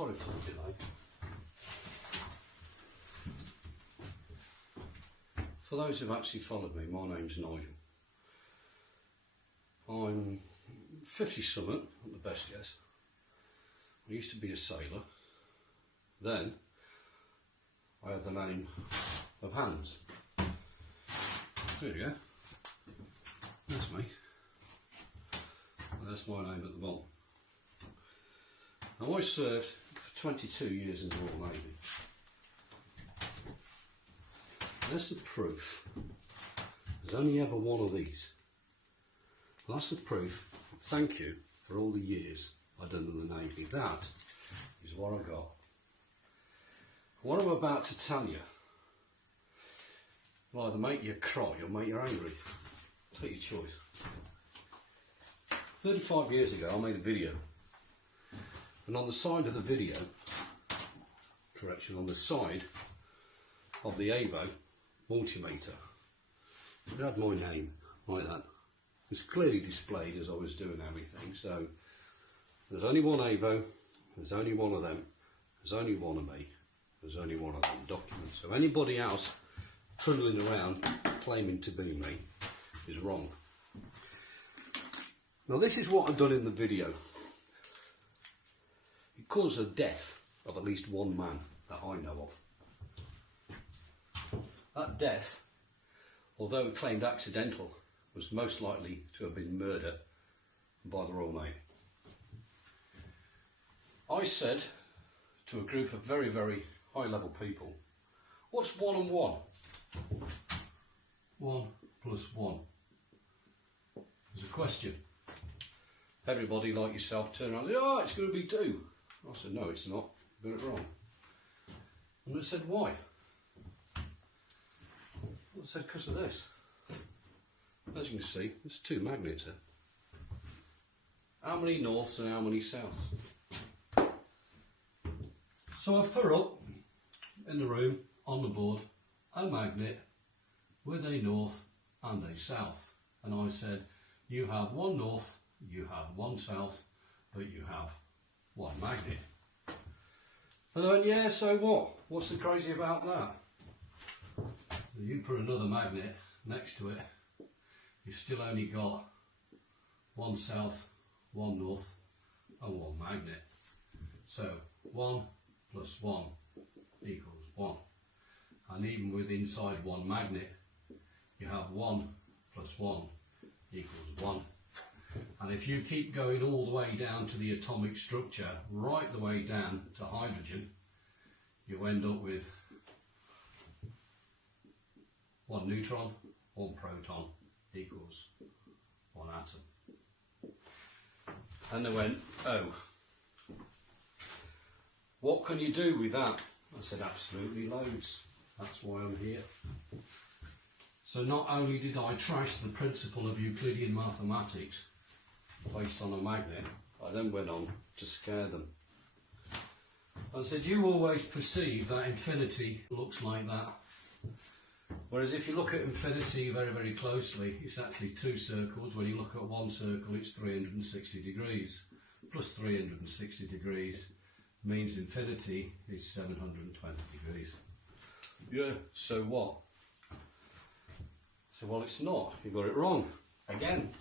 Sorry for the delay. For those who've actually followed me, my name's Nigel. I'm 50 something, at the best guess. I used to be a sailor. Then I had the name of Hans. There you go. That's me. That's my name at the bottom. Now I served for 22 years in the Royal Navy. That's the proof. There's only ever one of these. And that's the proof. Thank you for all the years I've done in the Navy. That is what I got. What I'm about to tell you will either make you cry or make you angry. Take your choice. 35 years ago I made a video, and on the side of the video, on the side of the Avo multimeter, it had my name like that. It's clearly displayed as I was doing everything. So there's only one Avo, there's only one of them, there's only one of me, there's only one of them documents. So anybody else trundling around claiming to be me is wrong. Now this is what I've done in the video. It caused the death of at least one man that I know of. That death, although it claimed accidental, was most likely to have been murder by the Royal Navy. I said to a group of very, very high level people, what's 1 and 1? 1 plus 1. There's a question. Everybody like yourself turned around and said, oh, it's going to be 2. I said, no, it's not. You got it wrong. And I said, why? I said, because of this. As you can see, there's 2 magnets here. How many norths and how many souths? So I've put up in the room, on the board, a magnet with a north and a south. And I said, you have 1 north, you have 1 south, but you have 1 magnet. And I went, yeah, so what? What's so crazy about that? You put another magnet next to it, you've still only got 1 south, 1 north, and 1 magnet. So 1 plus 1 equals 1. And even with inside 1 magnet, you have 1 plus 1 equals 1. And if you keep going all the way down to the atomic structure, right the way down to hydrogen, you end up with 1 neutron, 1 proton equals 1 atom. And they went, oh, what can you do with that? I said, absolutely loads. That's why I'm here. So not only did I trash the principle of Euclidean mathematics based on a magnet, I then went on to scare them. I said, you always perceive that infinity looks like that. Whereas if you look at infinity very, very closely, it's actually 2 circles. When you look at 1 circle, it's 360 degrees. Plus 360 degrees means infinity is 720 degrees. Yeah, so what? So, well, it's not. You got it wrong. Again.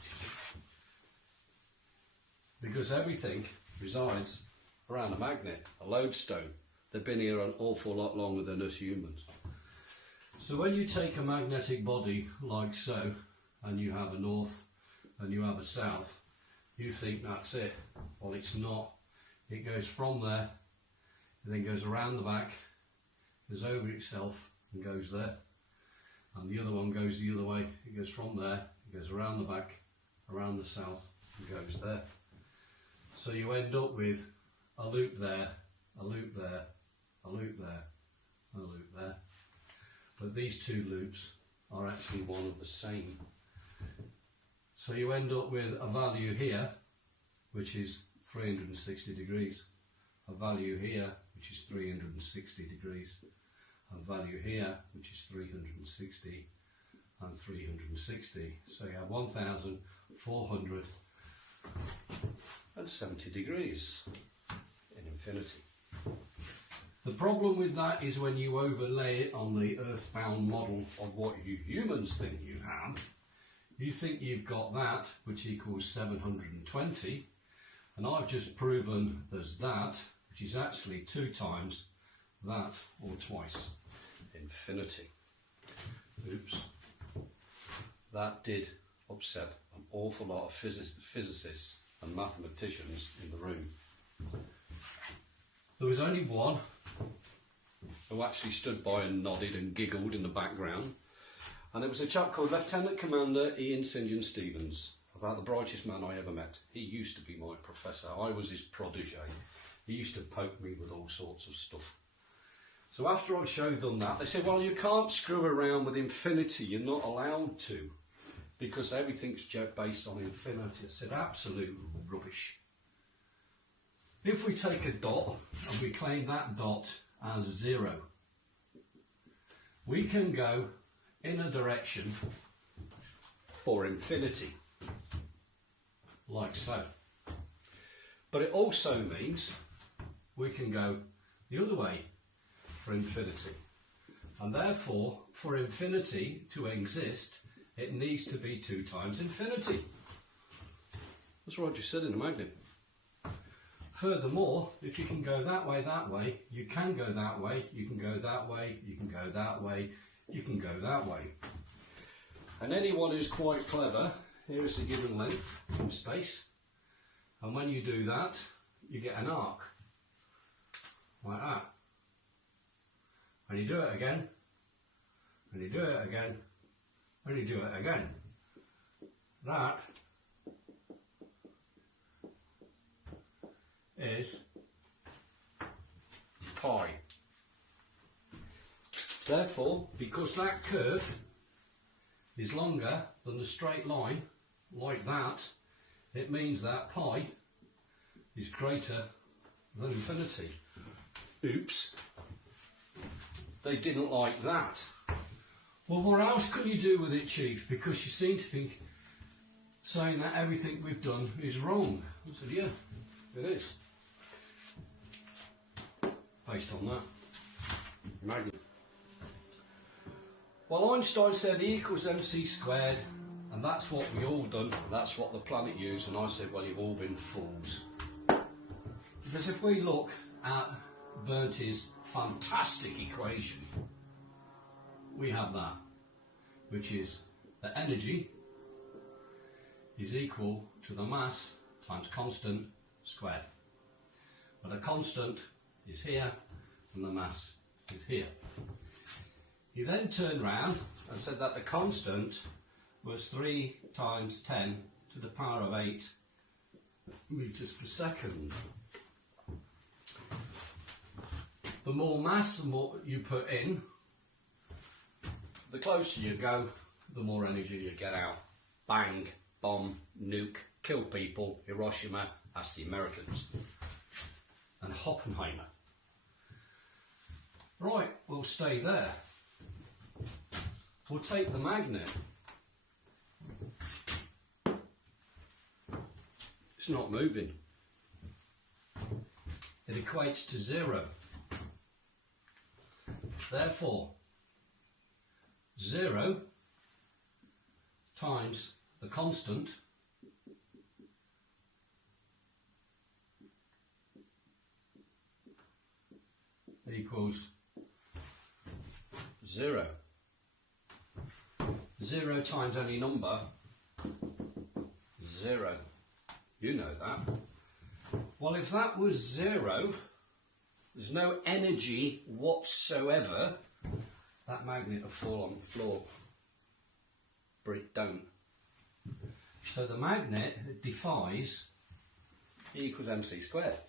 Because everything resides around a magnet, a lodestone. They've been here an awful lot longer than us humans. So when you take a magnetic body like so, and you have a north and you have a south, you think that's it. Well, it's not. It goes from there, it then goes around the back, goes over itself and goes there. And the other one goes the other way. It goes from there, it goes around the back, around the south and goes there. So you end up with a loop there, a loop there, a loop there, and a loop there. But these 2 loops are actually one of the same. So you end up with a value here, which is 360 degrees, a value here, which is 360 degrees, a value here, which is 360, and 360. So you have 1,470 degrees in infinity. The problem with that is when you overlay it on the earthbound model of what you humans think you have, you think you've got that, which equals 720, and I've just proven there's that, which is actually 2 times that, or twice infinity. Oops. That did upset an awful lot of physicists and mathematicians in the room. There was only one who actually stood by and nodded and giggled in the background, and it was a chap called Lieutenant Commander Ian St John Stevens, about the brightest man I ever met. He used to be my professor. I was his protege. He used to poke me with all sorts of stuff. So after I showed them that, they said, well, you can't screw around with infinity. You're not allowed to, because everything's based on infinity. I said, absolute rubbish. If we take a dot and we claim that dot as 0, we can go in a direction for infinity, like so. But it also means we can go the other way for infinity. And therefore, for infinity to exist, it needs to be 2 times infinity. That's what I just said in the magnet. Furthermore, if you can go that way, you can go that way, you can go that way, you can go that way, you can go that way. And anyone who's quite clever, here is the given length in space. And when you do that, you get an arc, like that. And you do it again, and you do it again, and you do it again. That is pi. Therefore, because that curve is longer than the straight line, like that, it means that pi is greater than infinity. Oops. They didn't like that. Well, what else can you do with it, Chief? Because you seem to be saying that everything we've done is wrong. I said, yeah, it is. Based on that magnet. Well, Einstein said E equals mc squared, and that's what we all done, that's what the planet used, and I said, well, you've all been fools. Because if we look at Bernoulli's fantastic equation, we have that, which is the energy is equal to the mass times constant squared. But a constant is here and the mass is here. He then turned round and said that the constant was 3 times 10 to the power of 8 meters per second. The more mass you put in, the closer you go, the more energy you get out. Bang, bomb, nuke, kill people, Hiroshima, that's the Americans. And Oppenheimer. Right, we'll stay there. We'll take the magnet. It's not moving. It equates to 0. Therefore, 0 times the constant equals 0. 0 times any number, 0. You know that. Well, if that was 0, there's no energy whatsoever, that magnet will fall on the floor. But it don't. So the magnet defies E equals mc squared.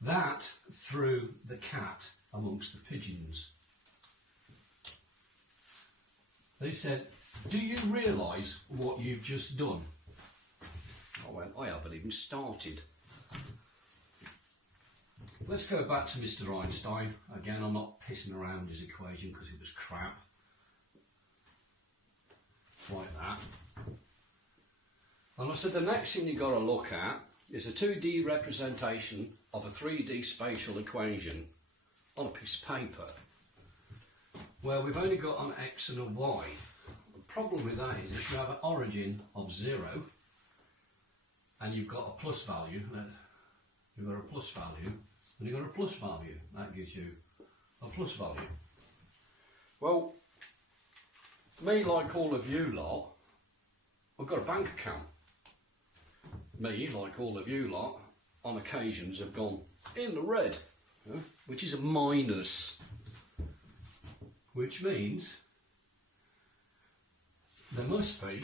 That threw the cat amongst the pigeons. They said, do you realise what you've just done? I went, I haven't even started. Let's go back to Mr. Einstein. Again, I'm not pissing around his equation because it was crap. Like that. And I said, the next thing you've got to look at is a 2D representation of a 3D spatial equation on a piece of paper where we've only got an x and a y. The problem with that is if you have an origin of 0 and you've got a plus value, you've got a plus value, and you've got a plus value, that gives you a plus value. Well, me, like all of you lot, I've got a bank account. Me, like all of you lot, on occasions have gone in the red, which is a minus, which means there must be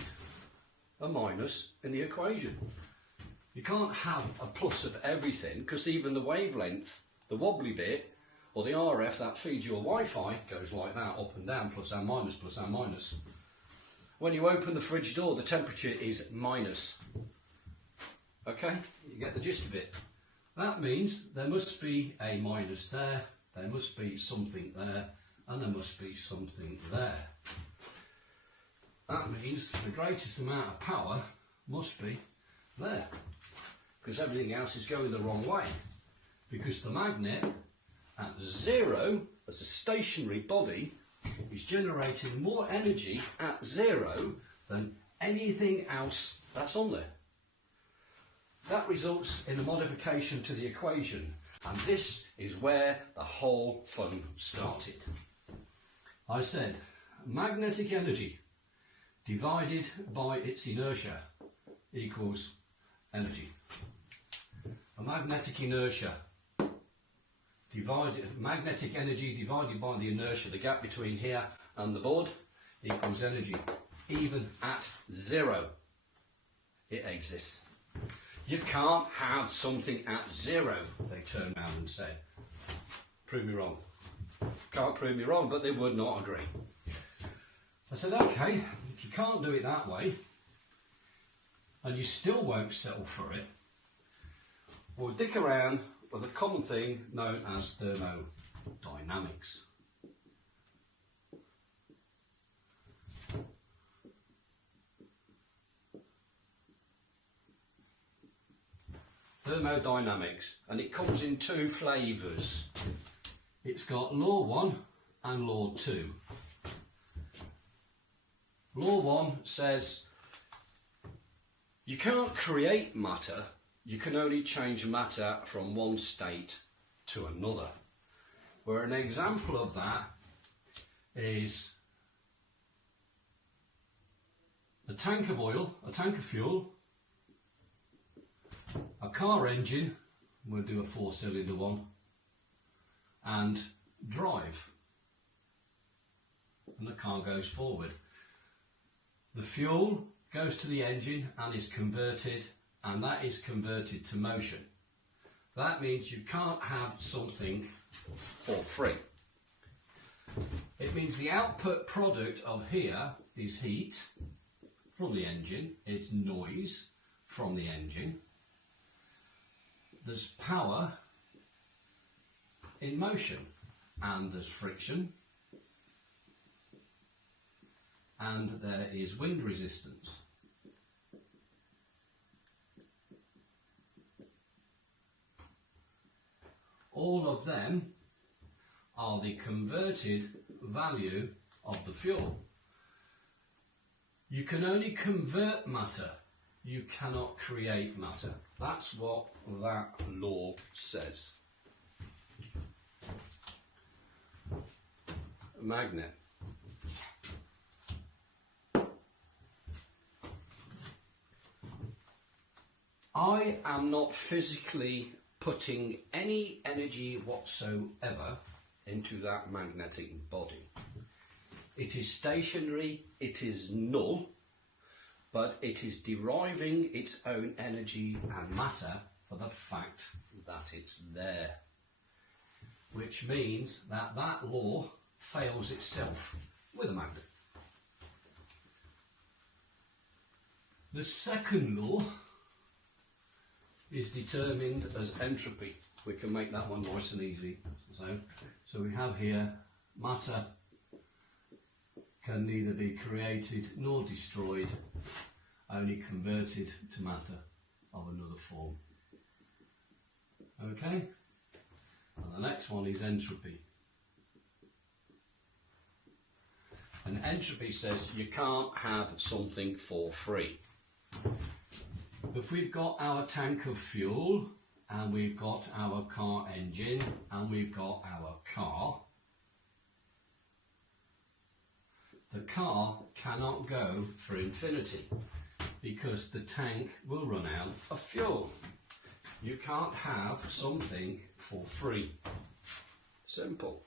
a minus in the equation. You can't have a plus of everything, because even the wavelength, the wobbly bit, or the RF that feeds your Wi-Fi goes like that, up and down, plus and minus, plus and minus. When you open the fridge door, the temperature is minus. Okay, you get the gist of it. That means there must be a minus there must be something there, and there must be something there. That means the greatest amount of power must be there, because everything else is going the wrong way. Because the magnet at 0, as a stationary body, is generating more energy at 0 than anything else that's on there. That results in a modification to the equation, and this is where the whole fun started. I said magnetic energy divided by its inertia equals energy. A magnetic inertia magnetic energy divided by the inertia, the gap between here and the board, equals energy. Even at 0, it exists. You can't have something at 0, they turned around and said. Prove me wrong. Can't prove me wrong, but they would not agree. I said, okay, if you can't do it that way, and you still won't settle for it, we'll dick around with a common thing known as thermodynamics. Thermodynamics, and it comes in 2 flavours. It's got law 1 and law 2. Law 1 says you can't create matter, you can only change matter from one state to another. Where an example of that is a tank of oil, a tank of fuel, a car engine, we'll do a 4-cylinder one, and drive. And the car goes forward. The fuel goes to the engine and is converted, and that is converted to motion. That means you can't have something for free. It means the output product of here is heat from the engine, it's noise from the engine, there's power in motion, and there's friction, and there is wind resistance. All of them are the converted value of the fuel. You can only convert matter, you cannot create matter. That's what that law says. A magnet. I am not physically putting any energy whatsoever into that magnetic body. It is stationary, it is null, but it is deriving its own energy and matter for the fact that it's there. Which means that that law fails itself with a magnet. The second law is determined as entropy. We can make that one nice and easy. So we have here matter can neither be created nor destroyed, only converted to matter of another form. Okay? And the next one is entropy. And entropy says you can't have something for free. If we've got our tank of fuel, and we've got our car engine, and we've got our car, the car cannot go for infinity because the tank will run out of fuel. You can't have something for free. Simple.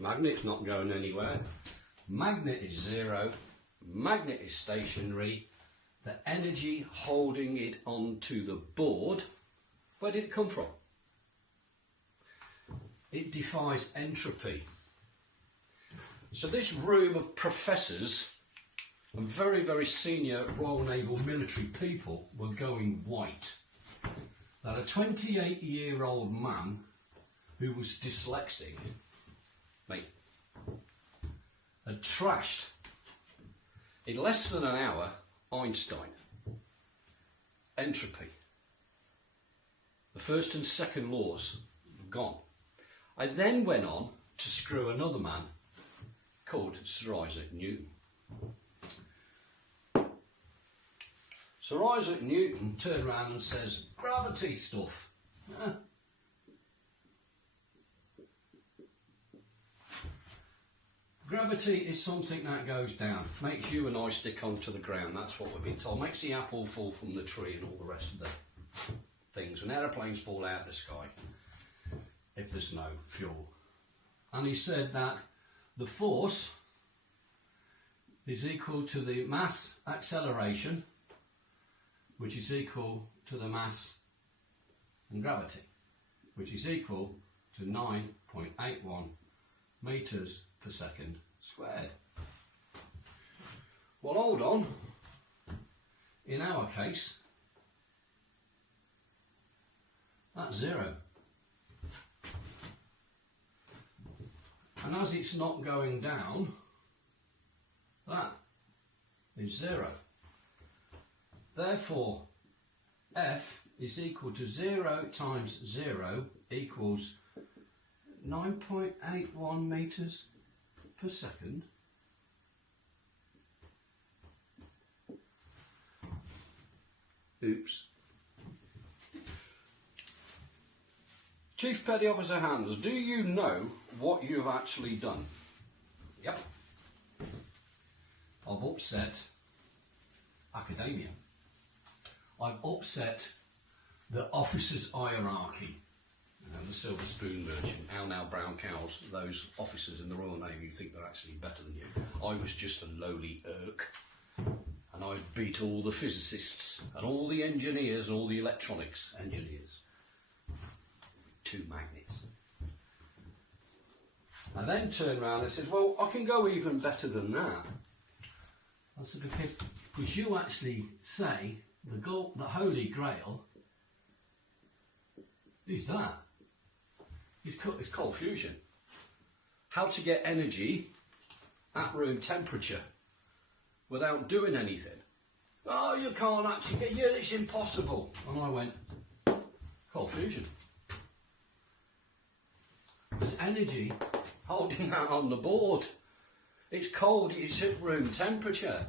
Magnet's not going anywhere. Magnet is zero. Magnet is stationary. The energy holding it onto the board, where did it come from? It defies entropy. So this room of professors and very, very senior Royal Naval military people were going white. That a 28-year-old man who was dyslexic, mate, had trashed in less than an hour Einstein. Entropy. The first and second laws, gone. I then went on to screw another man called Sir Isaac Newton. Sir Isaac Newton turned around and says, gravity stuff. Gravity is something that goes down, makes you and I stick onto the ground, that's what we've been told. Makes the apple fall from the tree and all the rest of the things. When aeroplanes fall out of the sky, if there's no fuel. And he said that the force is equal to the mass acceleration, which is equal to the mass and gravity, which is equal to 9.81 metres per second squared. Well, hold on. In our case, that's zero. And as it's not going down, that is zero. Therefore, F is equal to 0 times 0 equals 9.81 metres per second. Oops. Chief Petty Officer Hans, do you know what you've actually done? Yep. I've upset academia. I've upset the officers' hierarchy. You know, the silver spoon merchant, how now brown cows, those officers in the Royal Navy who think they're actually better than you. I was just a lowly irk, and I beat all the physicists and all the engineers and all the electronics engineers. 2 magnets. I then turned around and said, well, I can go even better than that. I said, because you actually say the Holy Grail is that. It's cold fusion. How to get energy at room temperature without doing anything. Oh, you can't actually get, yeah, it's impossible. And I went, cold fusion. There's energy holding that on the board. It's cold, it's at room temperature.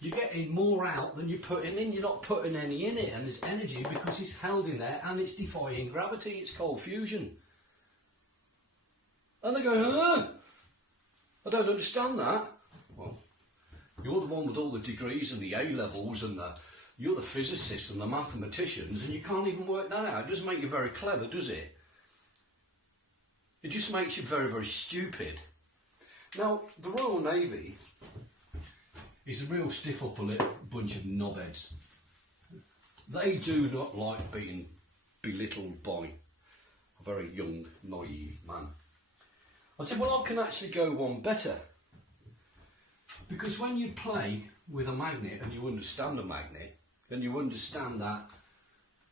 You're getting more out than you're putting in. You're not putting any in it, and there's energy because it's held in there and it's defying gravity. It's cold fusion. And they go, I don't understand that. Well, you're the one with all the degrees and the A-levels and you're the physicists and the mathematicians, and you can't even work that out. It doesn't make you very clever, does it? It just makes you very, very stupid. Now, the Royal Navy is a real stiff upper lip bunch of knobheads. They do not like being belittled by a very young, naive man. I said, well, I can actually go one better. Because when you play with a magnet and you understand a magnet, then you understand that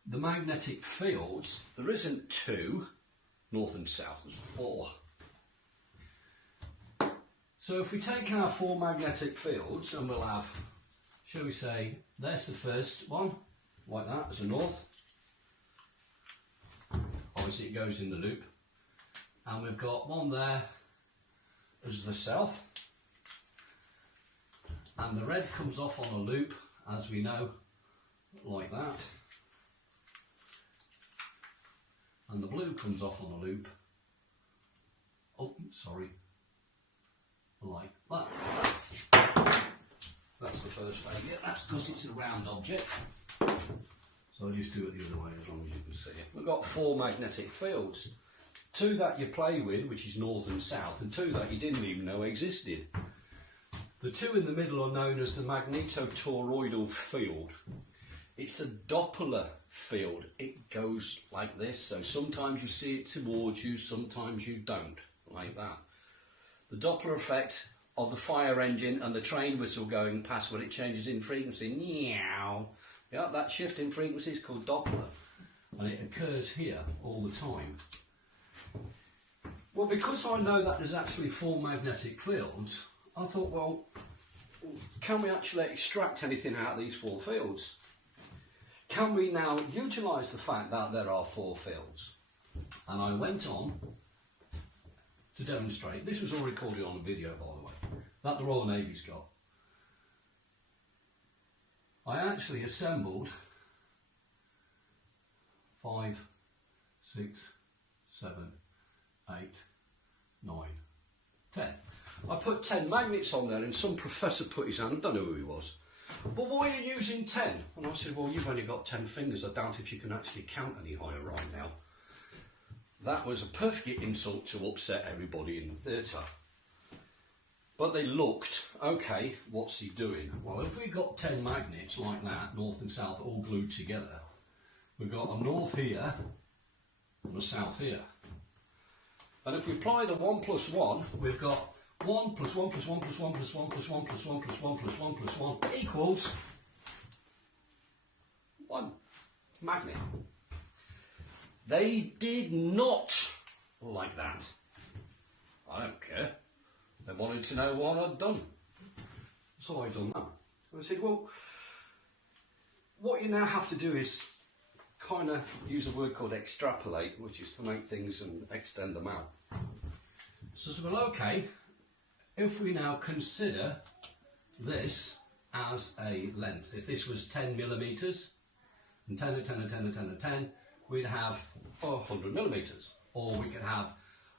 the magnetic fields, there isn't 2, north and south, there's 4. So if we take our four magnetic fields, and we'll have, shall we say, there's the first one, like that, as a north. Obviously it goes in the loop. And we've got one there as the south. And the red comes off on a loop, as we know, like that. And the blue comes off on a loop, oh, sorry, like that. That's the first way. Yeah, that's because it's a round object. So I'll just do it the other way as long as you can see it. We've got four magnetic fields. Two that you play with, which is north and south, and two that you didn't even know existed. The two in the middle are known as the magnetotoroidal field. It's a Doppler field. It goes like this, so sometimes you see it towards you, sometimes you don't, like that. The Doppler effect of the fire engine and the train whistle going past when it changes in frequency, meow. Yeah, that shift in frequency is called Doppler, and it occurs here all the time. Well, because I know that there's actually four magnetic fields, I thought, well, can we actually extract anything out of these four fields? Can we now utilise the fact that there are four fields? And I went on to demonstrate, this was all recorded on a video by the way, that the Royal Navy's got. I actually assembled 5, 6, 7, 8, 9, 10. I put 10 magnets on there and some professor put his hand, I don't know who he was. But why are you using 10? And I said, well, you've only got 10 fingers. I doubt if you can actually count any higher right now. That was a perfect insult to upset everybody in the theatre. But they looked, okay, what's he doing? Well, if we've got 10 magnets like that, north and south, all glued together, we've got a north here and a south here. And if we apply the 1 plus 1, we've got 1 plus 1 plus 1 plus 1 plus 1 plus 1 plus 1 plus 1 plus 1 plus 1 equals 1 magnet. They did not like that. I don't care. They wanted to know what I'd done. So I'd done that. And I said, well, what you now have to do is kind of use a word called extrapolate, which is to make things and extend them out. So I said, well, okay, if we now consider this as a length, if this was 10 millimetres, and 10 and 10 and 10 and 10 and 10, we'd have 100 millimetres. Or we could have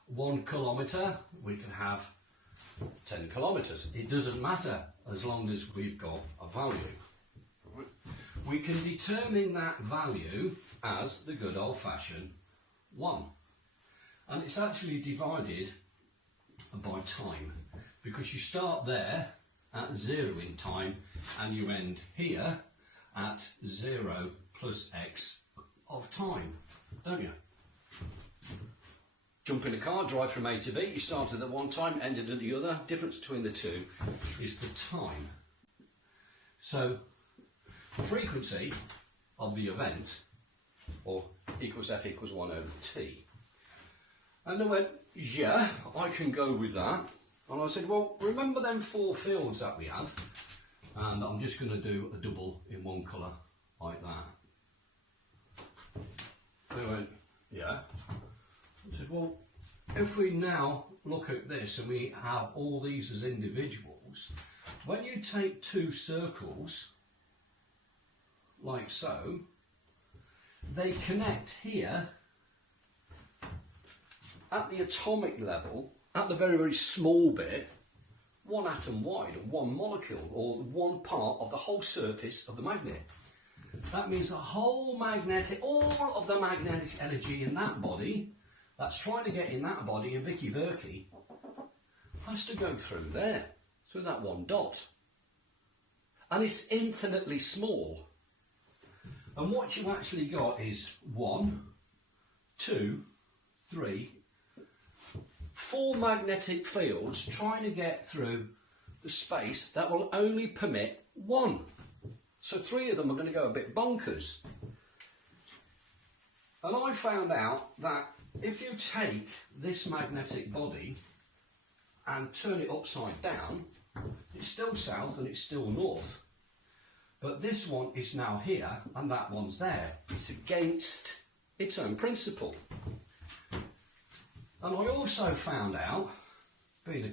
1 kilometre, we could have 10 kilometres. It doesn't matter as long as we've got a value. Right? We can determine that value as the good old-fashioned 1. And it's actually divided by time, because you start there at 0 in time and you end here at 0 plus x of time, don't you? Jump in a car, drive from A to B, you started at one time, ended at the other. Difference between the two is the time. So the frequency of the event, or equals F equals 1 over T. And I went, yeah, I can go with that. And I said, well, remember them 4 fields that we had? And I'm just going to do a double in one colour, like that. They went, yeah. I said, well, if we now look at this and we have all these as individuals, when you take 2 circles, like so, they connect here at the atomic level, at the very, very small bit, 1 atom wide, or 1 molecule, or 1 part of the whole surface of the magnet. That means the whole magnetic, all of the magnetic energy in that body, that's trying to get in that body, in Vicky Verky, has to go through there, through that 1 dot. And it's infinitely small. And what you actually got is 1, 2, 3, 4 magnetic fields trying to get through the space that will only permit 1. So 3 of them are going to go a bit bonkers. And I found out that if you take this magnetic body and turn it upside down, it's still south and it's still north. But this one is now here and that one's there. It's against its own principle. And I also found out, being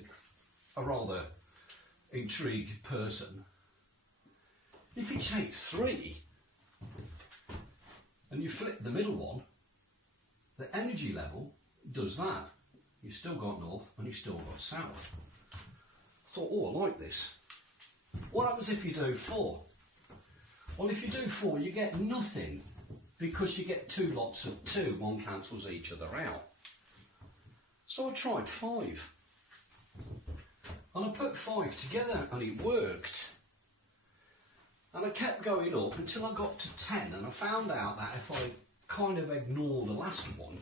a rather intrigued person, if you take 3 and you flip the middle one, the energy level does that. You've still got north and you've still got south. I thought, oh, I like this. What happens if you do 4? Well, if you do 4, you get nothing because you get 2 lots of 2. One cancels each other out. So I tried 5. And I put 5 together and it worked. And I kept going up until I got to 10, and I found out that if I kind of ignore the last one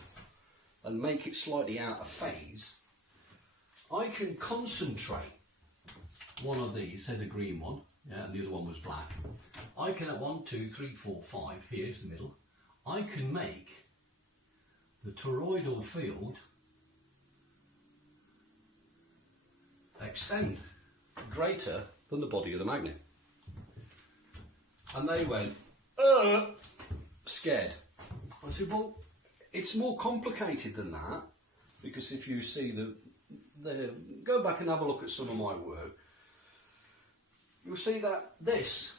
and make it slightly out of phase, I can concentrate one of these, say the green one, yeah, and the other one was black. I can at 1, 2, 3, 4, 5, here's the middle, I can make the toroidal field extend greater than the body of the magnet. And they went, scared. I said, well, it's more complicated than that, because if you see go back and have a look at some of my work, you'll see that this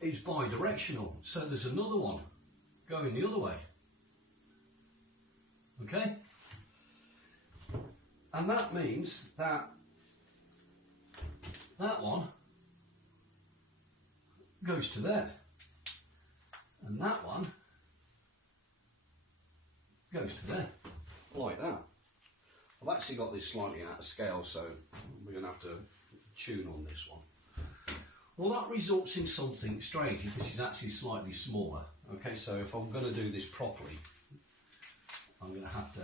is bidirectional. So there's another one going the other way. Okay? And that means that that one goes to there, and that one goes to there, like that. I've actually got this slightly out of scale, so we're going to have to tune on this one. Well, that results in something strange. This is actually slightly smaller. Okay, so if I'm going to do this properly, I'm going to have to,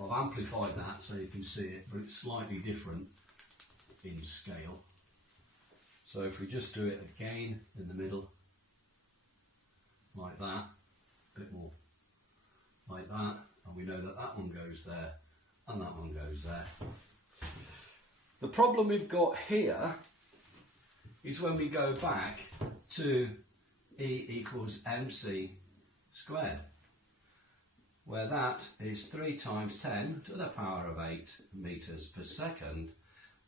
I've amplified that so you can see it, but it's slightly different in scale. So if we just do it again in the middle, like that, a bit more like that, and we know that that one goes there and that one goes there. The problem we've got here is when we go back to E equals mc squared, where that is 3 times 10 to the power of 8 meters per second,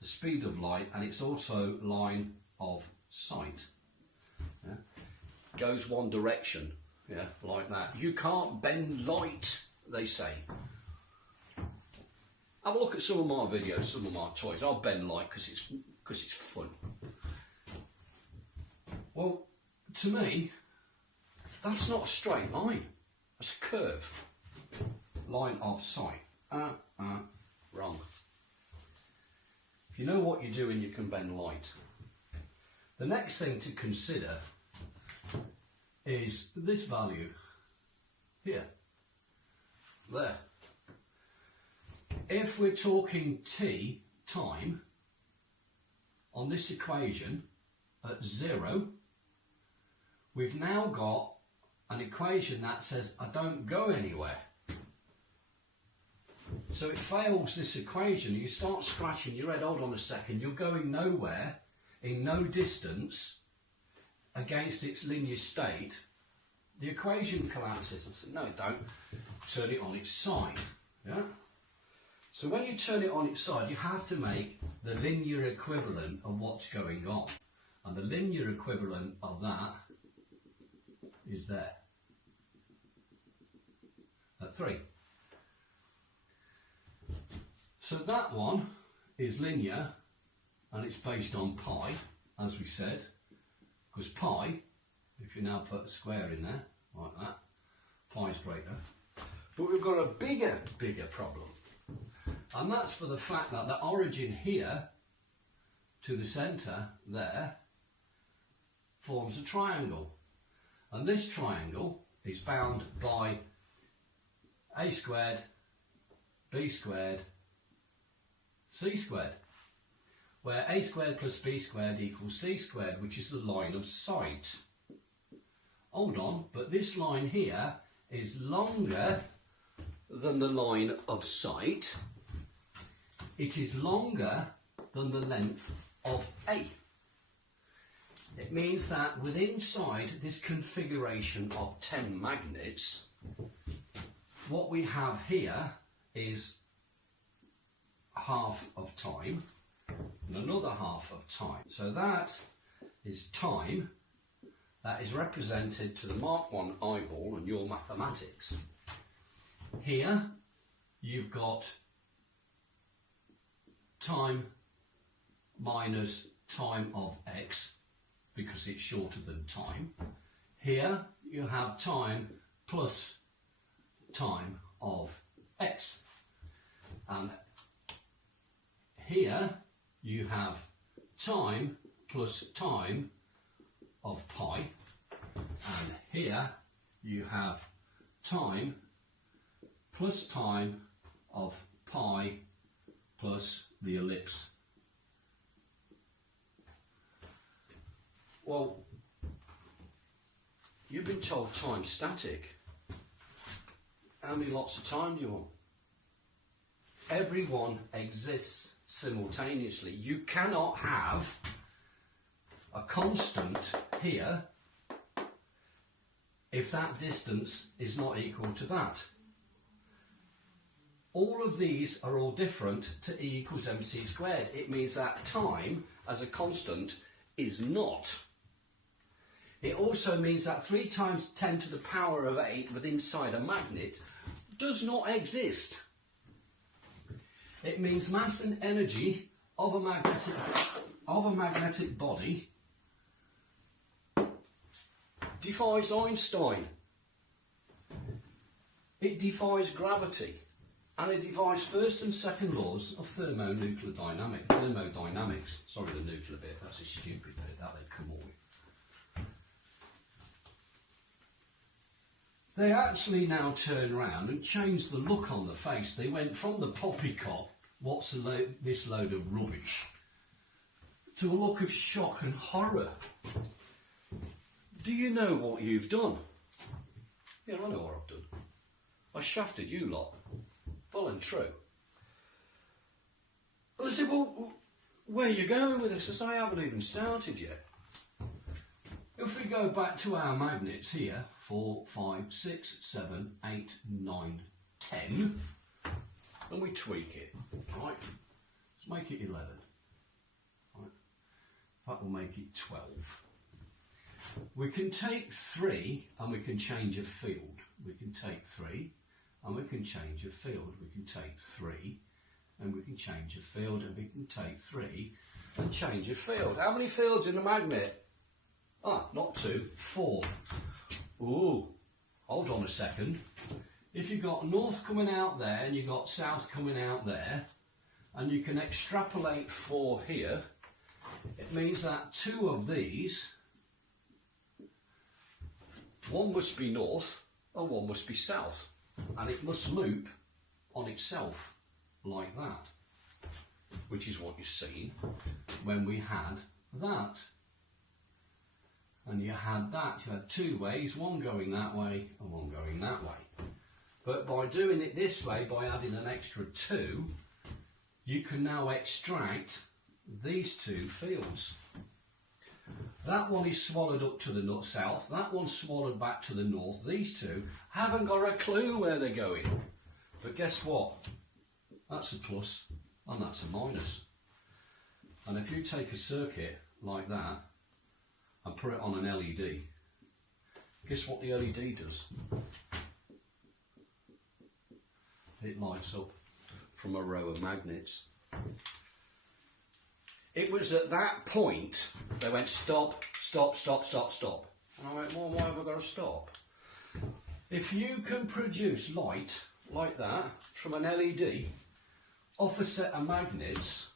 the speed of light, and it's also line of sight. Yeah? Goes one direction, yeah, like that. You can't bend light, they say. Have a look at some of my videos, some of my toys. I'll bend light because it's fun. Well, to me, that's not a straight line. That's a curve. Line of sight. Wrong. If you know what you're doing, you can bend light. The next thing to consider is this value here, there. If we're talking t, time, on this equation at 0, we've now got an equation that says I don't go anywhere. So it fails this equation. You start scratching your head, hold on a second, you're going nowhere, in no distance, against its linear state. The equation collapses. I said, no it don't. Turn it on its side. Yeah? So when you turn it on its side, you have to make the linear equivalent of what's going on. And the linear equivalent of that is there. At 3. So that one is linear, and it's based on pi, as we said, because pi, if you now put a square in there, like that, pi is greater. But we've got a bigger problem. And that's for the fact that the origin here to the centre there forms a triangle. And this triangle is bound by a squared, b squared, c squared, where a squared plus b squared equals c squared, which is the line of sight. Hold on, but this line here is longer than the line of sight, it is longer than the length of A. It means that within inside this configuration of 10 magnets, what we have here is half of time and another half of time. So that is time that is represented to the Mark 1 eyeball and your mathematics. Here you've got time minus time of x because it's shorter than time. Here you have time plus time of x. And here you have time plus time of pi. And here you have time plus time of pi plus the ellipse. Well, you've been told time's static. How many lots of time do you want? Everyone exists simultaneously. You cannot have a constant here if that distance is not equal to that. All of these are all different to E equals mc squared. It means that time as a constant is not. It also means that 3 times 10 to the power of 8 within inside a magnet does not exist. It means mass and energy of a magnetic body defies Einstein. It defies gravity. And it defies first and second laws of thermodynamics. Sorry, the nuclear bit, that's a stupid bit, that they've come all with. They actually now turn around and change the look on the face. They went from the poppycock, what's this load of rubbish, to a look of shock and horror. Do you know what you've done? Yeah, I know what I've done. I shafted you lot. Well and true. Well, I said, well, where are you going with this? I said, I haven't even started yet. If we go back to our magnets here, 4, 5, 6, 7, 8, 9, 10, and we tweak it, right? Let's make it 11. Right? That will make it 12. We can take 3 and we can change a field. We can take 3 and we can change a field. We can take 3 and we can change a field, and we can take 3 and change a field. How many fields in a magnet? Ah, not 2, 4. Ooh, hold on a second. If you've got north coming out there and you've got south coming out there, and you can extrapolate 4 here, it means that 2 of these, one must be north and one must be south, and it must loop on itself like that, which is what you've seen when we had that. And you had that, you had 2 ways, one going that way and one going that way. But by doing it this way, by adding an extra 2, you can now extract these 2 fields. That one is swallowed up to the south, that one's swallowed back to the north. These 2 haven't got a clue where they're going. But guess what? That's a plus and that's a minus. And if you take a circuit like that and put it on an LED, guess what the LED does? It lights up from a row of magnets. It was at that point they went stop, stop, stop, stop, stop. And I went, well, why have I got to stop? If you can produce light like that from an LED off a set of magnets,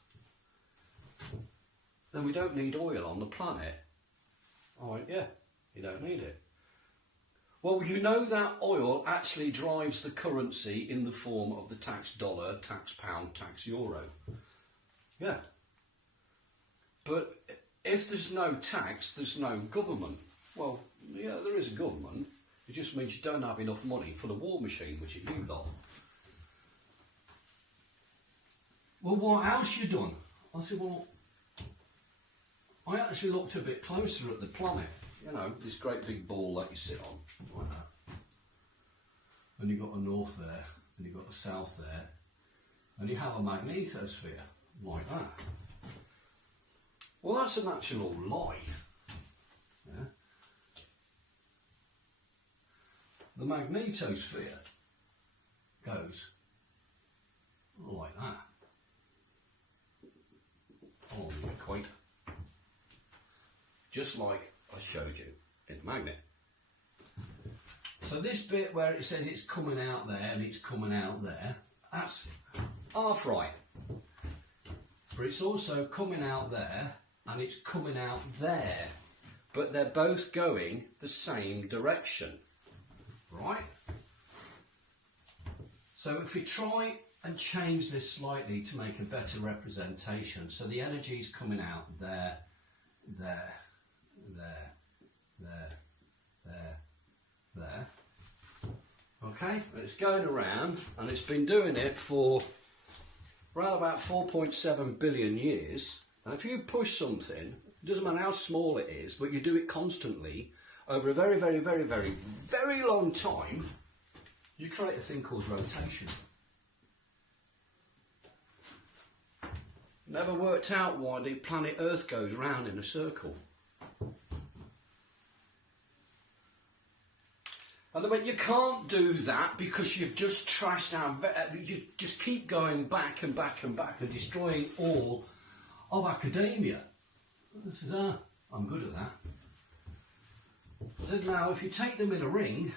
then we don't need oil on the planet. I went, yeah, you don't need it. Well, you know that oil actually drives the currency in the form of the tax dollar, tax pound, tax euro. Yeah. But if there's no tax, there's no government. Well, yeah, there is a government. It just means you don't have enough money for the war machine, which is you lot. well, what else you done? I said, well, I actually looked a bit closer at the planet. You know, this great big ball that you sit on, like that. And you've got a north there, and you've got a south there, and you have a magnetosphere, like that. Well, that's an actual lie. Yeah? The magnetosphere goes like that, on the equator. Just like I showed you in the magnet. So this bit where it says it's coming out there and it's coming out there, that's half right. But it's also coming out there and it's coming out there. But they're both going the same direction. Right? So if we try and change this slightly to make a better representation, so the energy is coming out there, there, there, there, there, there. Okay, and it's going around, and it's been doing it for around about 4.7 billion years. And if you push something, it doesn't matter how small it is, but you do it constantly over a very, very, very, very, very long time, you create a thing called rotation. Never worked out why the planet Earth goes round in a circle. And I mean, you can't do that because you've just trashed our... You just keep going back and back and back and destroying all of academia. I said, I'm good at that. I said, now, if you take them in a ring,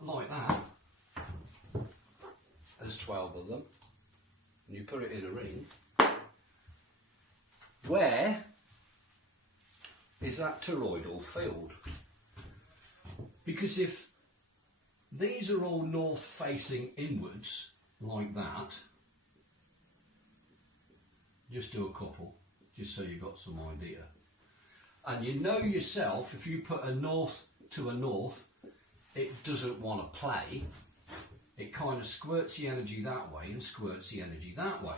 like that, there's 12 of them, and you put it in a ring, where is that toroidal field? Because if these are all north facing inwards, like that, just do a couple, just so you've got some idea. And you know yourself, if you put a north to a north, it doesn't want to play. It kind of squirts the energy that way and squirts the energy that way.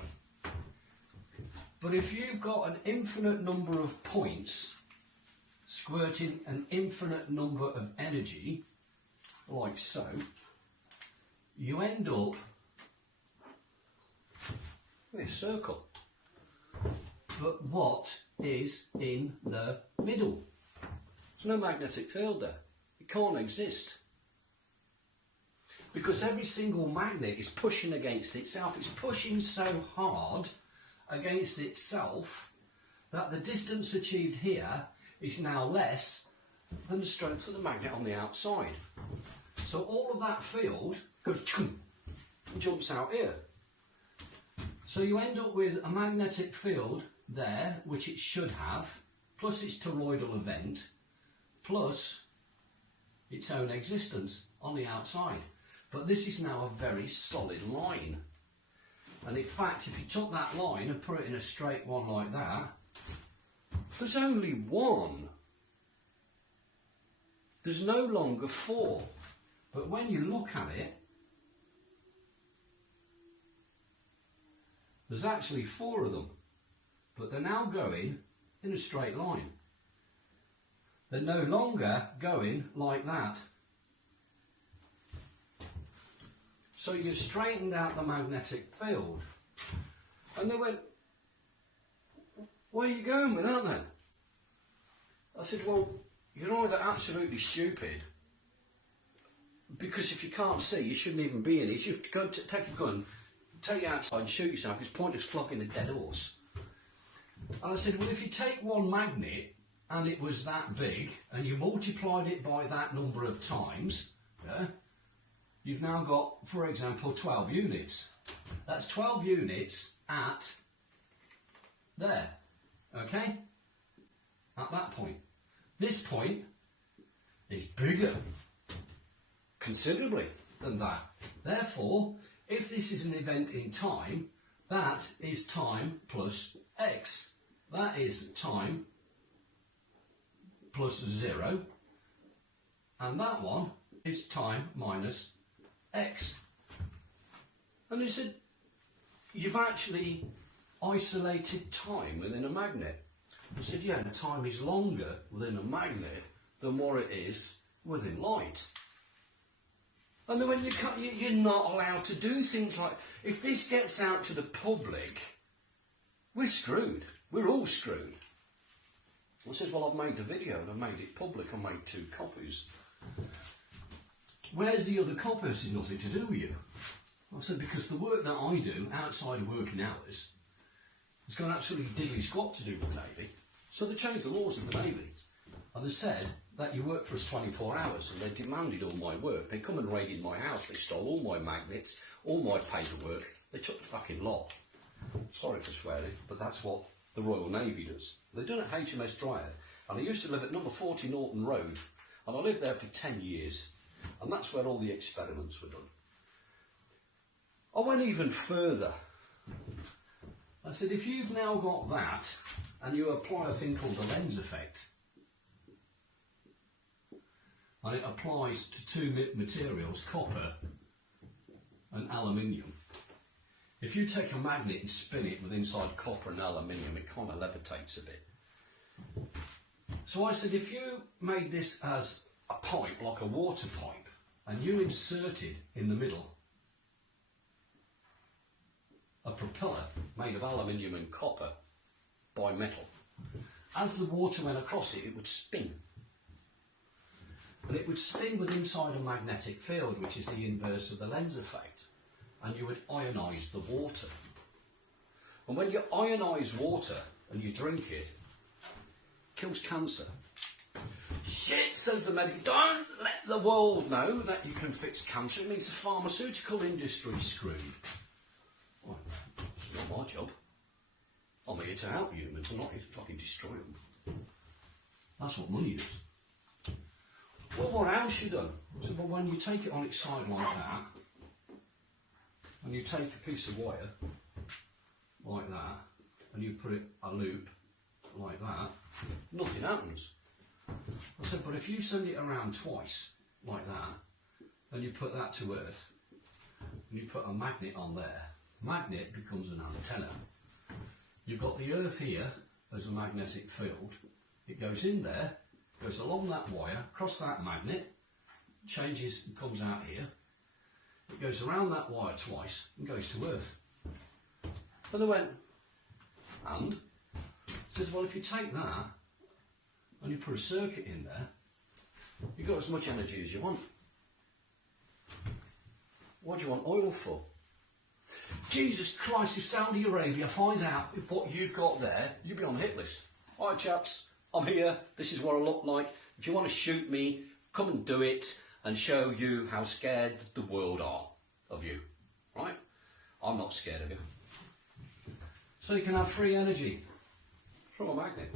But if you've got an infinite number of points squirting an infinite number of energy, like so, you end up with a circle. But what is in the middle? There's no magnetic field there. It can't exist. Because every single magnet is pushing against itself. It's pushing so hard against itself that the distance achieved here is now less than the strength of the magnet on the outside. So all of that field goes and jumps out here. So you end up with a magnetic field there, which it should have, plus its toroidal event, plus its own existence on the outside. But this is now a very solid line. And in fact, if you took that line and put it in a straight one like that, there's only one. There's no longer four. But when you look at it, there's actually four of them. But they're now going in a straight line. They're no longer going like that. So you've straightened out the magnetic field. And they went, where are you going with that then? I said, well, you're either absolutely stupid, because if you can't see, you shouldn't even be in it. You should go take a gun, take it outside and shoot yourself. It's pointless flogging a dead horse. And I said, well, if you take one magnet and it was that big and you multiplied it by that number of times, yeah, you've now got, for example, 12 units. That's 12 units at there, okay? At that point. This point is bigger, considerably, than that. Therefore, if this is an event in time, that is time plus x. That is time plus 0. And that one is time minus x. And he said, you've actually isolated time within a magnet. I said, yeah, the time is longer within a magnet than what it is within light. And then when you're not allowed to do things like, if this gets out to the public, we're screwed. We're all screwed. I said, well, I've made a video and I've made it public. I made 2 copies. Where's the other copies? It's nothing to do with you. I said, because the work that I do outside of working hours has got absolutely diddly squat to do with the Navy. So they changed the laws of the Navy. And they said that you work for us 24 hours, and they demanded all my work. They come and raided my house. They stole all my magnets, all my paperwork. They took the fucking lot. Sorry for swearing, but that's what the Royal Navy does. They've done it at HMS Dryad. And I used to live at number 40 Norton Road. And I lived there for 10 years. And that's where all the experiments were done. I went even further. I said, if you've now got that, and you apply a thing called the lens effect, and it applies to 2 materials, copper and aluminium. If you take a magnet and spin it with inside copper and aluminium, it kind of levitates a bit. So I said, if you made this as a pipe, like a water pipe, and you inserted in the middle a propeller made of aluminium and copper bimetal, as the water went across it, it would spin. And it would spin with inside a magnetic field, which is the inverse of the lens effect. And you would ionise the water. And when you ionise water and you drink it, it kills cancer. Shit, says the medic, don't let the world know that you can fix cancer. It means the pharmaceutical industry is screwed. Well, it's not my job. I'm here to help humans, I'm not here to fucking destroy them. That's what money does. Well, what else you done? I said, well, when you take it on its side like that, and you take a piece of wire like that, and you put it a loop like that, nothing happens. I said, but if you send it around twice like that, and you put that to Earth, and you put a magnet on there, magnet becomes an antenna. You've got the Earth here as a magnetic field. It goes in there, goes along that wire, across that magnet, changes and comes out here. It goes around that wire twice and goes to Earth. And I went, and? I said, well, if you take that and you put a circuit in there, you've got as much energy as you want. What do you want oil for? Jesus Christ, if Saudi Arabia finds out what you've got there, you'll be on the hit list. All right, chaps, I'm here. This is what I look like. If you want to shoot me, come and do it and show you how scared the world are of you. Right? I'm not scared of you. So you can have free energy from a magnet.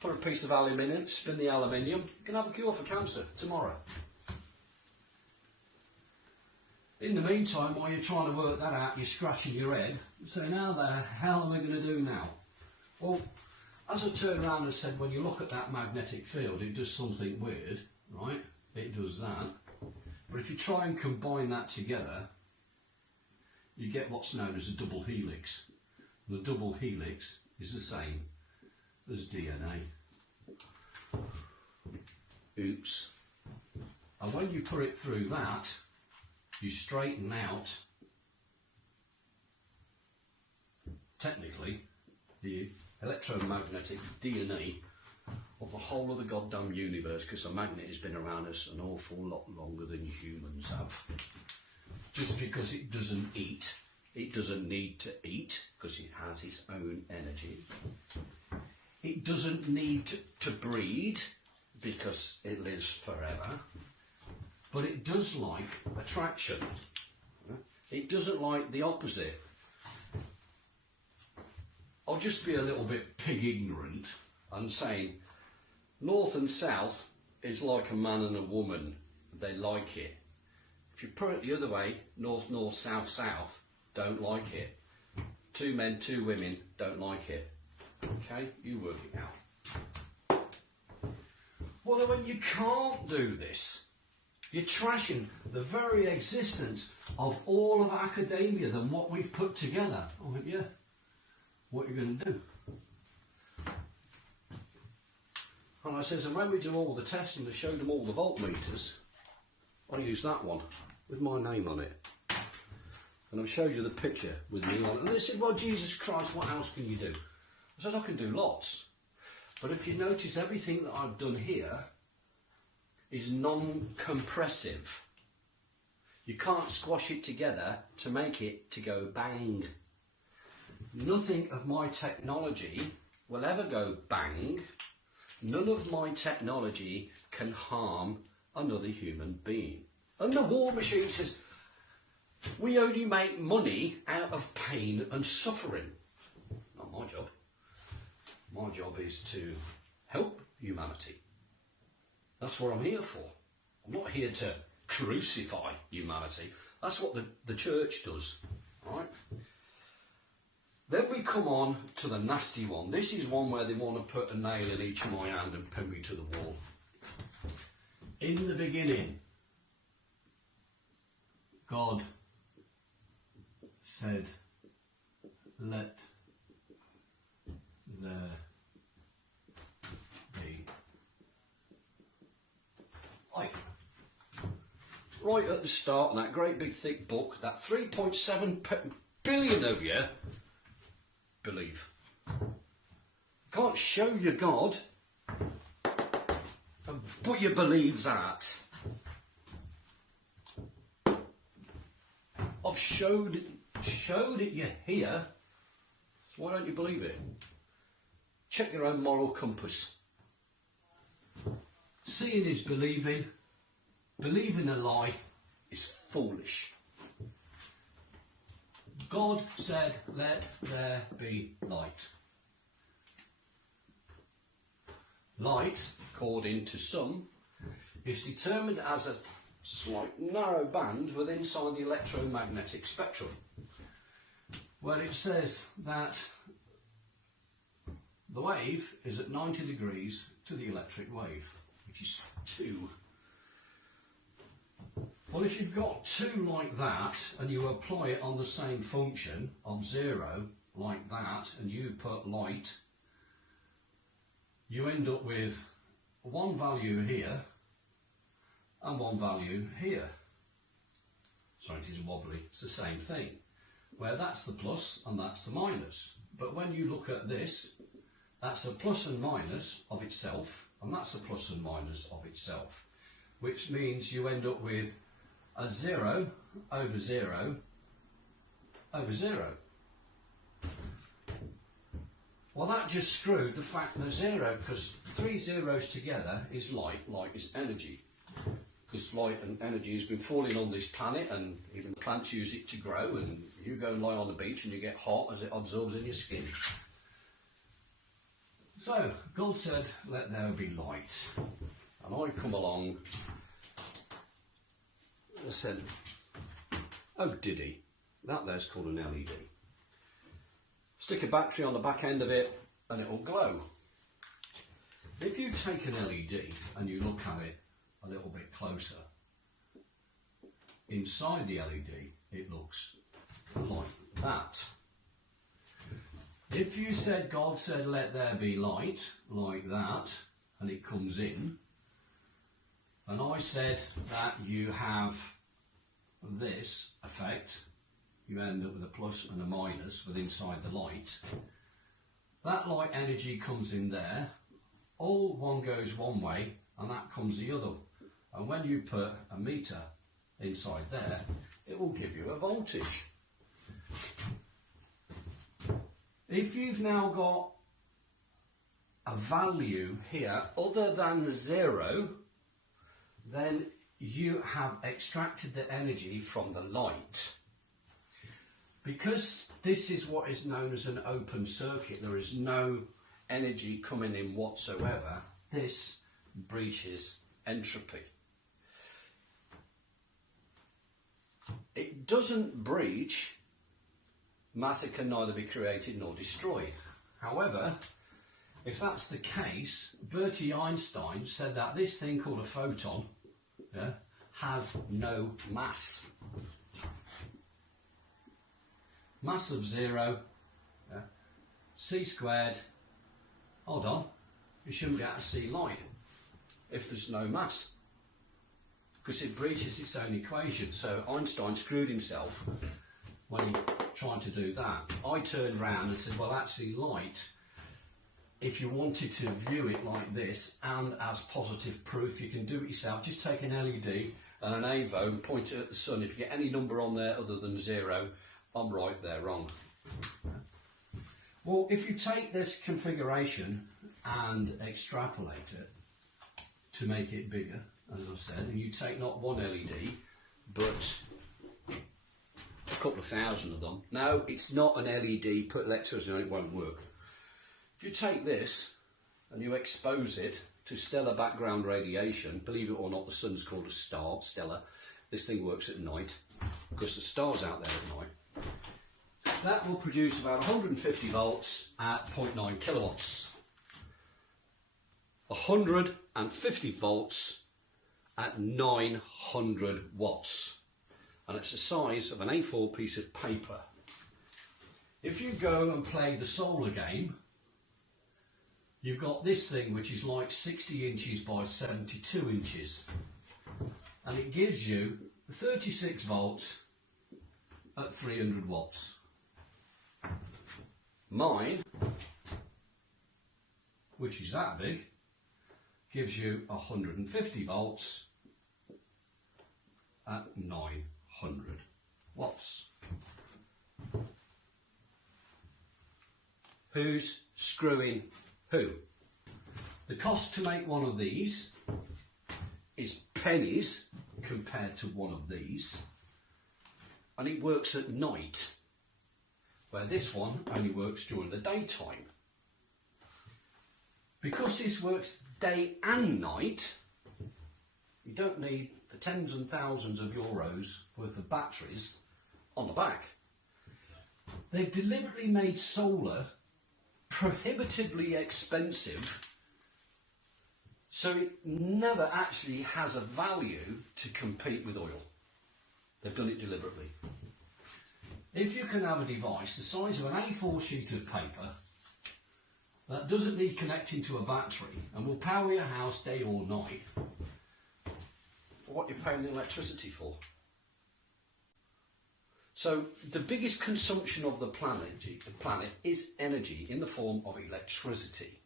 Put a piece of aluminium, spin the aluminium, you can have a cure for cancer tomorrow. In the meantime, while you're trying to work that out, you're scratching your head, saying, how the hell am I going to do now? Well, as I turned around and said, when you look at that magnetic field, it does something weird, right? It does that. But if you try and combine that together, you get what's known as a double helix. And the double helix is the same as DNA. Oops. And when you put it through that, you straighten out, technically, the electromagnetic DNA of the whole of the goddamn universe, because the magnet has been around us an awful lot longer than humans have. Just because it doesn't eat, it doesn't need to eat, because it has its own energy. It doesn't need to breed, because it lives forever. But it does like attraction. It doesn't like the opposite. I'll just be a little bit pig ignorant and saying north and south is like a man and a woman. They like it. If you put it the other way, north, north, south, south, don't like it. 2 men, 2 women, don't like it. Okay, you work it out. Well, when you can't do this, You're trashing the very existence of all of academia than what we've put together. I went, yeah, what are you going to do? And I says, and when we do all the tests and they showed them all the voltmeters, I used that one with my name on it. And I showed you the picture with me on it. And they said, well, Jesus Christ, what else can you do? I said, I can do lots. But if you notice, everything that I've done here is non-compressive. You can't squash it together to make it to go bang. Nothing of my technology will ever go bang. None of my technology can harm another human being. And the War Machine says, we only make money out of pain and suffering. Not my job. My job is to help humanity. That's what I'm here for. I'm not here to crucify humanity. That's what the church does. Right? Then we come on to the nasty one. This is one where they want to put a nail in each of my hand and pin me to the wall. In the beginning, God said, let there be light. Right at the start, in that great big thick book, that 3.7 billion of you believe. Can't show you God, but you believe that. I've showed it you here, so why don't you believe it? Check your own moral compass. Seeing is believing. Believing a lie is foolish. God said, let there be light. Light, according to some, is determined as a slight narrow band within inside the electromagnetic spectrum, where it says that the wave is at 90 degrees to the electric wave, which is 2. Well, if you've got 2 like that and you apply it on the same function of 0 like that and you put light, you end up with one value here and one value here. Sorry, it is wobbly. It's the same thing, where that's the plus and that's the minus. But when you look at this, that's a plus and minus of itself, and that's a plus and minus of itself, which means you end up with a 0 over 0 over 0. Well, that just screwed the fact that 0, because 3 zeros together is light. Light is energy. Because light and energy has been falling on this planet, and even plants use it to grow, and you go and lie on the beach and you get hot as it absorbs in your skin. So, God said, let there be light. And I come along and I said, oh, did he? That there's called an LED. Stick a battery on the back end of it and it will glow. If you take an LED and you look at it a little bit closer, inside the LED it looks like that. If you said, God said, let there be light, like that, and it comes in, and I said that you have this effect, you end up with a plus and a minus with inside the light. That light energy comes in there, all one goes one way, and that comes the other. And when you put a meter inside there, it will give you a voltage. If you've now got a value here other than 0, then you have extracted the energy from the light. Because this is what is known as an open circuit, there is no energy coming in whatsoever, this breaches entropy. It doesn't breach. Matter can neither be created nor destroyed. However, if that's the case, Bertie Einstein said that this thing called a photon, has no mass. Mass of 0, c squared, hold on, you shouldn't be able to see light if there's no mass, because it breaches its own equation. So Einstein screwed himself when he tried to do that. I turned around and said, well, actually light, if you wanted to view it like this and as positive proof, you can do it yourself. Just take an LED and an AVO and point it at the sun. If you get any number on there other than 0, I'm right, they're wrong. Well, if you take this configuration and extrapolate it to make it bigger, as I've said, and you take not one LED, but a couple of thousand of them. No, it's not an LED, put electricity on it, won't work. If you take this and you expose it to stellar background radiation, believe it or not, the sun's called a star, stellar. This thing works at night, because the star's out there at night. That will produce about 150 volts at 0.9 kilowatts. 150 volts at 900 watts. And it's the size of an A4 piece of paper. If you go and play the solar game, you've got this thing which is like 60 inches by 72 inches. And it gives you 36 volts at 300 watts. Mine, which is that big, gives you 150 volts at 900 watts. Who's screwing who? The cost to make one of these is pennies compared to one of these, and it works at night, where this one only works during the daytime. Because this works day and night, you don't need the tens and thousands of euros worth of batteries on the back. They've deliberately made solar prohibitively expensive, so it never actually has a value to compete with oil. They've done it deliberately. If you can have a device the size of an A4 sheet of paper that doesn't need connecting to a battery and will power your house day or night, what you're paying the electricity for. So the biggest consumption of the planet is energy in the form of electricity.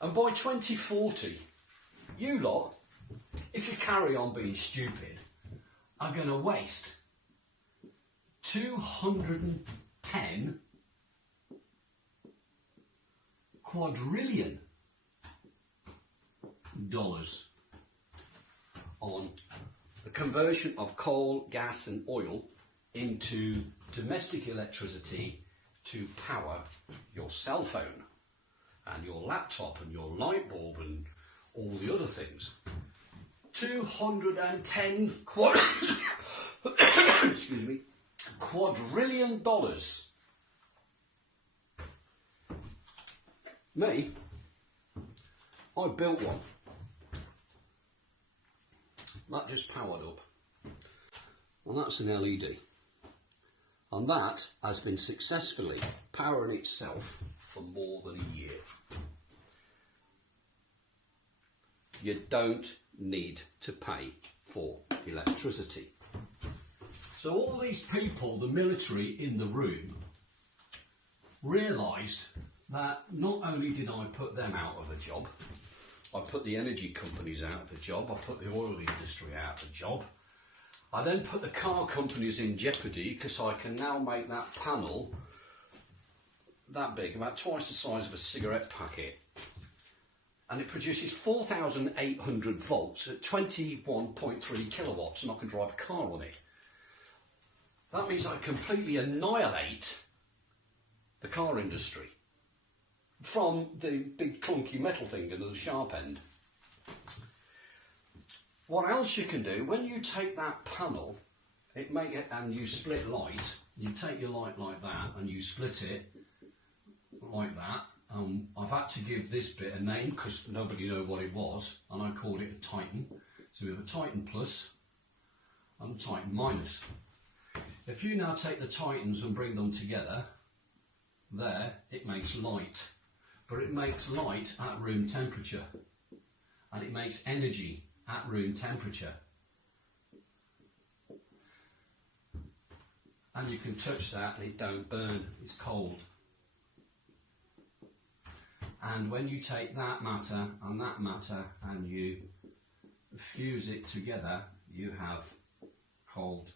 And by 2040, you lot, if you carry on being stupid, are going to waste 210 quadrillion dollars on the conversion of coal, gas and oil into domestic electricity to power your cell phone and your laptop and your light bulb and all the other things. 210 excuse me, quadrillion dollars. Me, I built one. That just powered up. And that's an LED. And that has been successfully powering itself for more than a year. You don't need to pay for electricity. So all these people, the military in the room, realised that not only did I put them out of a job, I put the energy companies out of a job, I put the oil industry out of a job, I then put the car companies in jeopardy because I can now make that panel that big, about twice the size of a cigarette packet, and it produces 4,800 volts at 21.3 kilowatts, and I can drive a car on it. That means I completely annihilate the car industry from the big clunky metal thing and the sharp end. What else you can do, when you take that panel and you split light, you take your light like that and you split it like that. I've had to give this bit a name because nobody knew what it was, and I called it a Titan. So we have a Titan Plus and a Titan Minus. If you now take the Titans and bring them together, there it makes light. But it makes light at room temperature. And it makes energy at room temperature. And you can touch that and it don't burn, it's cold. And when you take that matter and you fuse it together, you have cold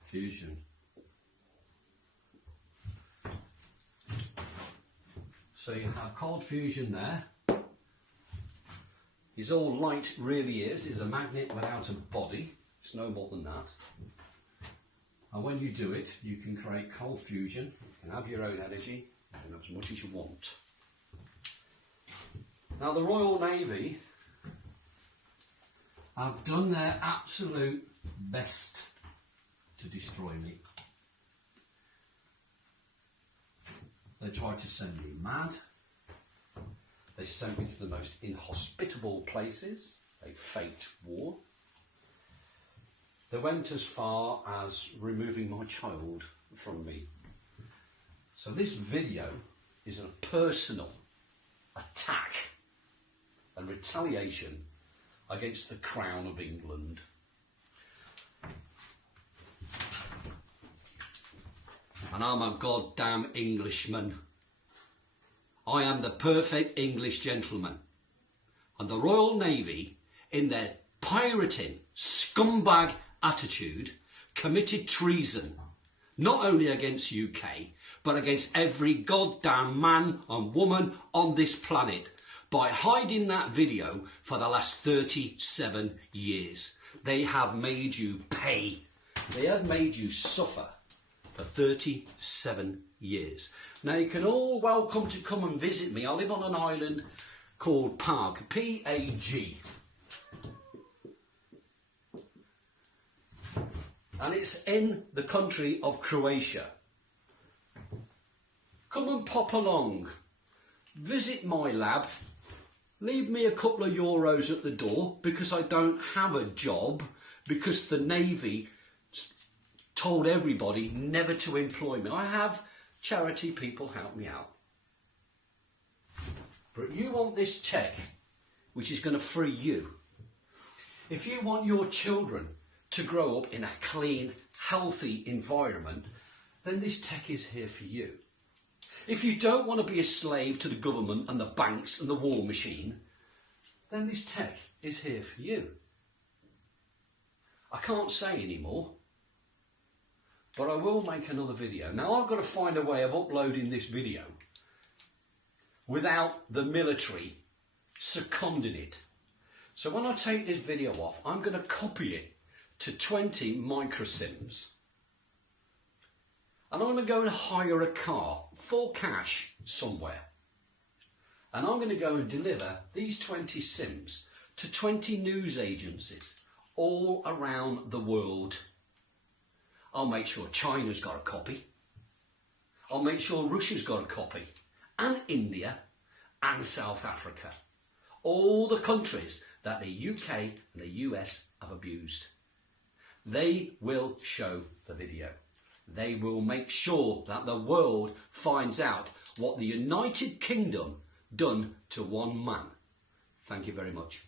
fusion. So you have cold fusion there. Is all light really is a magnet without a body. It's no more than that. And when you do it, you can create cold fusion. You can have your own energy and as much as you want. Now the Royal Navy have done their absolute best to destroy me. They tried to send me mad. They sent me to the most inhospitable places. They faked war. They went as far as removing my child from me. So this video is a personal attack and retaliation against the Crown of England. And I'm a goddamn Englishman. I am the perfect English gentleman. And the Royal Navy, in their pirating, scumbag attitude, committed treason, not only against UK, but against every goddamn man and woman on this planet, by hiding that video for the last 37 years. They have made you pay. They have made you suffer for 37 years. Now you can all welcome to come and visit me. I live on an island called Pag, P-A-G. And it's in the country of Croatia. Come and pop along. Visit my lab. Leave me a couple of euros at the door because I don't have a job, because the Navy told everybody never to employ me. I have charity people help me out. But you want this tech, which is going to free you. If you want your children to grow up in a clean, healthy environment, then this tech is here for you. If you don't want to be a slave to the government and the banks and the war machine, then this tech is here for you. I can't say anymore, but I will make another video. Now I've got to find a way of uploading this video without the military seconding it. So when I take this video off, I'm going to copy it to 20 microsims. And I'm going to go and hire a car for cash somewhere. And I'm going to go and deliver these 20 sims to 20 news agencies all around the world. I'll make sure China's got a copy. I'll make sure Russia's got a copy. And India and South Africa. All the countries that the UK and the US have abused. They will show the video. They will make sure that the world finds out what the United Kingdom done to one man. Thank you very much.